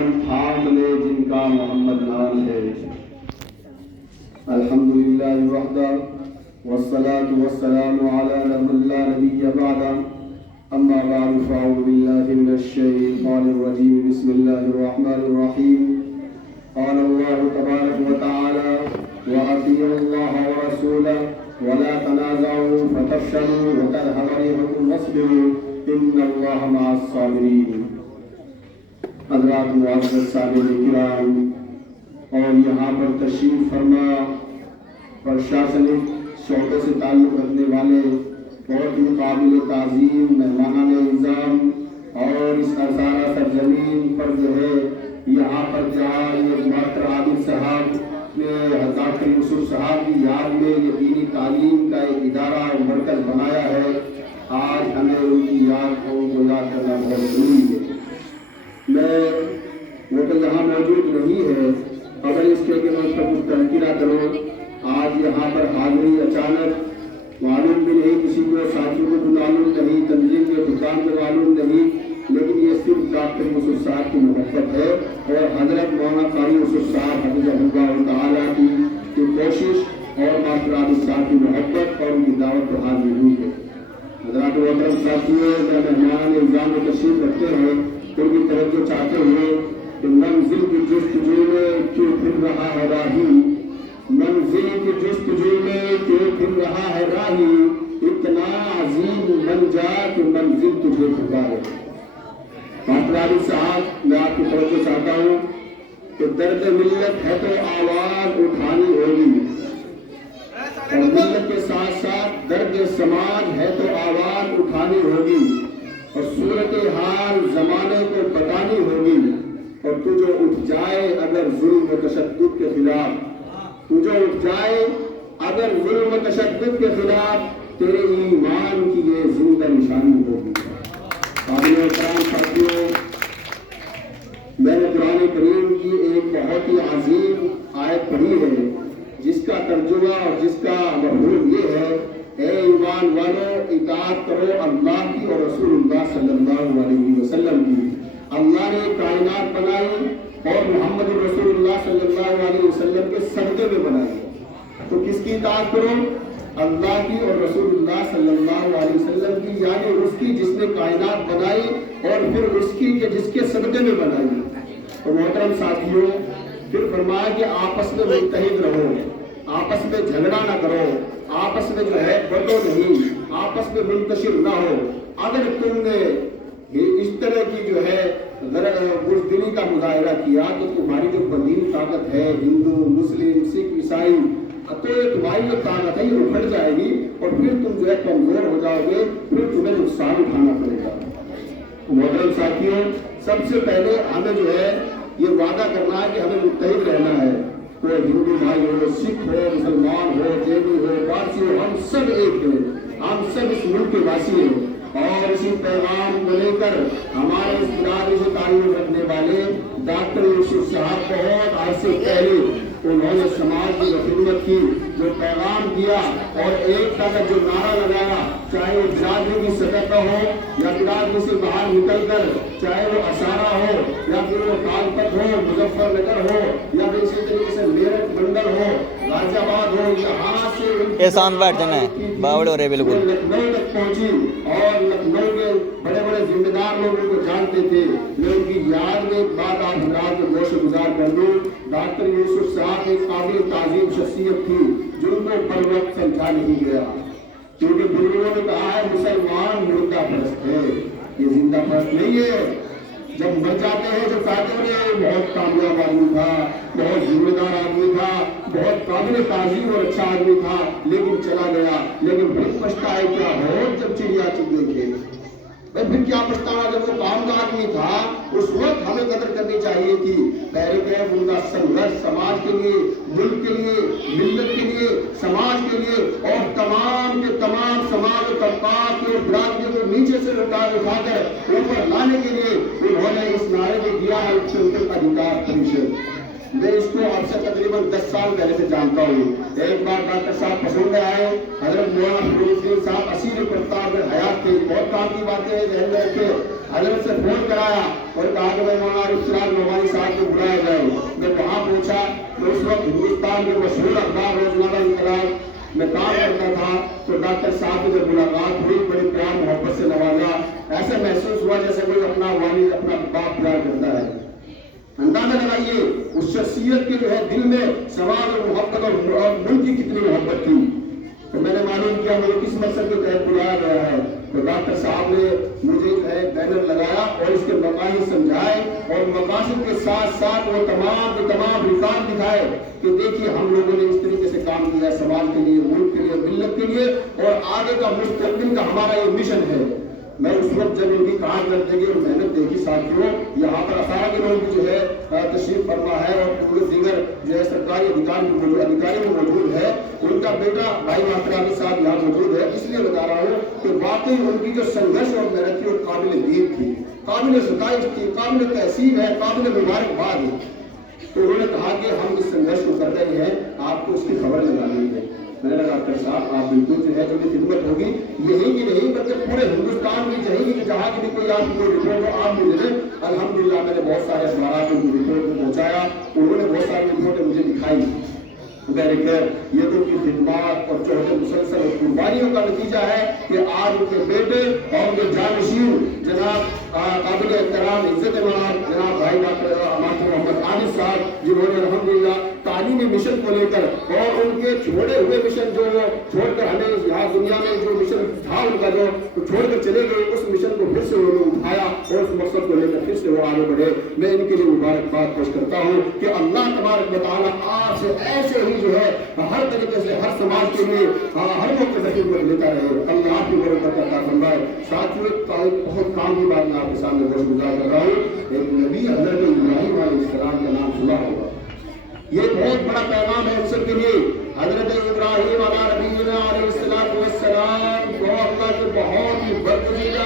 हम ठान ले जिनका मोहम्मद नाम है। अल्हम्दुलिल्लाह वहदा वस्सलातु वस्सलामु अला मन ला नबिय्य बअदा अम्मा बअद फअऊज़ु बिल्लाहि मिनश शैतानिर रजीम बिस्मिल्लाहिर रहमानिर रहीम। क़ाल अल्लाहु तबारक व तआला व अतीउल्लाह व रसूलहु व ला तनाज़अू फतफ़शलू व तज़हब रिहुकुम वस्बिरू इन्नल्लाह मअस साबिरीन। हज़रात मुअज़्ज़ज़ सामिईन किराम और यहाँ पर तशरीफ़ फरमा प्रशासनिक शोबे से ताल्लुक़ रखने वाले बहुत ही काबिल ताज़ीम मेहमानान इज़्ज़ाम और इस सारा सरज़मीन पर जो है यहाँ पर जहाँ ये डॉक्टर आबिद साहब ने डॉक्टर यूसुफ साहब की याद में ये दीनी तालीम का एक इदारा और मरकज़ बनाया है। आज हमें उनकी याद को याद करना बहुत ज़रूरी है। मैं वो तो यहाँ मौजूद नहीं है, अगर इसके कि मैं उसका कुछ तज़किरा करूँ। आज यहाँ पर हाज़िरी अचानक मालूम भी नहीं, किसी को साथियों को भी मालूम नहीं, तंजीम के दुकान को मालूम नहीं, लेकिन ये सिर्फ डॉक्टर यूसुफ साहब की मोहब्बत है और हज़रत मौलाना कारी यूसुफ साहब हफ़िज़हुल्लाह तआला की कोशिश और मास्टर आबिद साहब की मोहब्बत और उनकी दावत पर हाजिर हुई है। हज़रात मोहतरम साथियों, जब मेहमान इल्ज़ाम में तशरीफ़ रखते हैं उनकी तवज्जो चाहते हुए कि मंजिल की जुस्तजू में क्यों फिर रहा है राही, मंजिल की जुस्तजू में क्यों फिर रहा है राही, इतना अजीम बन जा कि मंजिल तुझे पुकारे। मास्टर आबिद साहब, मैं आपकी तवज्जो चाहता हूँ कि दर्द मिल्लत है तो आवाज़ उठानी होगी और मिल्लत के साथ साथ दर्द समाज है तो आवाज़ उठानी होगी और सूरत हाल ज़माने को बतानी होगी। और तू जो उठ जाए अगर जुल्म व तशद्दुद के खिलाफ, तू जो उठ जाए अगर जुल्म व तशद्दुद के खिलाफ, तेरे ईमान की ये जिंदा निशानी होगी। काबिल एहतराम साथियों, मैंने कुरान करीम की एक बहुत ही अजीम आयत पढ़ी है जिसका तर्जुमा और जिसका मफहूम ये है, ए ईमान वालों, इताअत करो अल्लाह की और रसूलुल्लाह सल्लल्लाहु अलैहि वसल्लम की। अल्लाह ने कायनात बनाई और मोहम्मद रसूलुल्लाह सल्लल्लाहु अलैहि वसल्लम के सदक़े में बनाई, तो किसकी इताअत करो? अल्लाह की और रसूलुल्लाह सल्लल्लाहु अलैहि वसल्लम की, यानी उसकी जिसने कायनात बनाई और फिर उसकी के जिसके सदक़े में बनाई। तो मोहतरम साथियों, फिर फरमाया कि आपस में मुत्तहिद रहो, आपस में झगड़ा ना करो, आपस में जो है बटो नहीं, आपस में मुंतशिर ना हो। अगर तुमने इस तरह की जो है बुज़दिली का मुजाहिरा किया तो तुम्हारी जो बदीन ताकत है, हिंदू मुस्लिम सिख ईसाई, तो ये तुम्हारी जो ताकत है ये उखड़ जाएगी और फिर तुम जो है कमजोर हो जाओगे, फिर तुम्हें नुकसान उठाना पड़ेगा। मोहतरम साथियों, सबसे पहले हमें जो है ये वादा करना है कि हमें मुत्तहिद रहना है। कोई हिंदू भाई हो, सिख हो, मुसलमान हो, जैनी हो, पारसी हो, हम सब एक हैं, हम सब इस मुल्क के वासी हैं। और इसी पैगाम को लेकर हमारे इस इदारे से ताल्लुक़ रखने वाले डॉक्टर यूसुफ साहब बहुत अरसे पहले उन्होंने समाज की खिदमत की, जो पैगाम दिया और एकता का जो नारा लगाया, चाहे वो जाति की सतह का हो या बिरादरी से बाहर निकलकर, चाहे वो असारा हो या फिर वो कालपत हो, मुजफ्फरनगर हो या फिर इसी तरीके से मेरठ मंडल हो, गाजियाबाद हो, यहाँ से बावड़ो रे बिल्कुल लखनऊ तक पहुंची और लखनऊ के बड़े बड़े जिम्मेदार लोग उनको जानते थे। मैं उनकी याद में एक बात आप हजरात को गोश गुजार कर दूं। डॉक्टर यूसुफ साहब एक काबिल ताज़ीम शख्सियत थी जिनको बर वक्त समझा नहीं गया, क्योंकि बुजुर्गों ने कहा है मुसलमान मुर्दा परस्त है, ये जिंदा परस्त नहीं है। जब मर जाते हैं तो कहते हैं बहुत कामयाब आदमी था, बहुत जिम्मेदार आदमी था, बहुत काबिल ताज़ीम और अच्छा आदमी था, लेकिन चला गया। लेकिन फिर पछताए क्या हो जब चिड़िया चुग गई खेत, फिर क्या पछतावा जब वो काम का आदमी था, उस वक्त हमें कदर करनी चाहिए थी। बैरिकेड उनका संघर्ष समाज के लिए, मुल्क के लिए, मिल्लत के लिए, समाज के लिए और तमाम के तमाम समाज और तबकात के बिरादरी को नीचे से उठाकर ऊपर लाने के लिए उन्होंने इस नारे को दिया है उच्चतम अधिकार परिषद। मैं इसको आपसे तकरीबन 10 साल पहले से जानता हूँ। एक बार डॉक्टर साहब पसंद आए, हजरत मौलाना फरूखुद्दीन साहब असीर प्रताप में हयात थे, बहुत काम की बातें ध्यान में रखे। حضرت سے فون کرایا اور کہا کہ میں مولانا ارشاد نعمانی صاحب کو بلایا جائے. میں وہاں پہنچا تو اس وقت ہندوستان کے مشہور اخبار روزنامہ انقلاب میں کام کرتا تھا. تو ڈاکٹر صاحب سے جب ملاقات ہوئی بڑی پیار محبت سے نوازا. ایسا محسوس ہوا جیسے کوئی اپنا والد اپنا باپ پیار کرتا ہے. اندازہ لگائیے اس شخصیت کے جو ہے دل میں سوال اور محبت اور ملک کی کتنی محبت تھی. تو میں نے معلوم کیا مجھے کس مقصد کے تحت بلایا گیا ہے. تو ڈاکٹر صاحب نے مجھے بینر لگایا اور اس کے مقاصد سمجھائے اور مقاصد کے ساتھ ساتھ وہ تمام ریکارڈ دکھائے کہ دیکھیے ہم لوگوں نے اس طریقے سے کام کیا سماج کے لیے, ملک کے لیے, ملت کے لیے اور آگے کا مستقبل کا ہمارا یہ مشن ہے. میں اس وقت جب ان کی کارکردگی اور محنت دیکھی ساتھیوں, یہاں پر 18 کے لوگ جو ہے تشریف فرما ہے اور پورے دیگر جو ہے سرکاری ادھیکاری بھی موجود ہے. ان کا بیٹا بھائی محترم کے ساتھ یہاں موجود ہے. اس لیے بتا رہا ہوں کہ واقعی ان کی جو سنگھرش اور محنت تھی وہ قابل دید تھی, قابل ستائش تھی, قابل تحسین ہے, قابل مبارکباد ہے. تو انہوں نے کہا کہ ہم اس سنگھرش کو کر رہے ہیں, آپ کو اس کی خبر لگانی ہے. میں نے کہا ڈاکٹر صاحب آپ بالکل جو ہے جو خدمت ہوگی یہی کی نہیں بلکہ پورے ہندوستان کی چاہیے کہ جہاں کی بھی کوئی آپ کی کوئی رپورٹ ہو آپ مجھے دیں. الحمدللہ میں نے بہت سارے اخبارات کو رپورٹ کو پہنچایا. انہوں نے بہت ساری رپورٹیں مجھے دکھائی. یہ تو ان کی خدمات اور جو ہے مسلسل قربانیوں کا نتیجہ ہے کہ آج ان کے بیٹے اور ان کے جانشین جناب قابل احترام عزت مآب جناب بھائی ڈاکٹر محمد عابد صاحب جنہوں نے الحمدللہ تعلیمی مشن کو لے کر اور ان کے چھوڑے ہوئے مشن جو چھوڑ کر ہمیں یہاں دنیا میں جو مشن تھا ان کا جو چھوڑ کر چلے گئے اس مشن کو پھر سے انہوں نے اٹھایا اور اس مقصد کو لے کر پھر سے وہ آگے بڑھے. میں ان کے لیے مبارکباد پیش کرتا ہوں کہ اللہ تبارک و تعالیٰ آپ سے ایسے ہی جو ہے ہر طریقے سے ہر سماج کے لیے ہر موقع سے خدمت لیتا رہے. اللہ آپ کی برکت عطا فرمائے. ساتھیوں بہت کام کی بات میں آپ کے سامنے گوش گزار کر رہا ہوں. ایک نبی حضرت ابراہیم علیہ السلام کا نام سنا ہوگا. یہ بہت بڑا پیغام ہے ہم سب کے لیے. حضرت ابراہیم علیہ السلام وہ اللہ کے بہت ہی برکتیدہ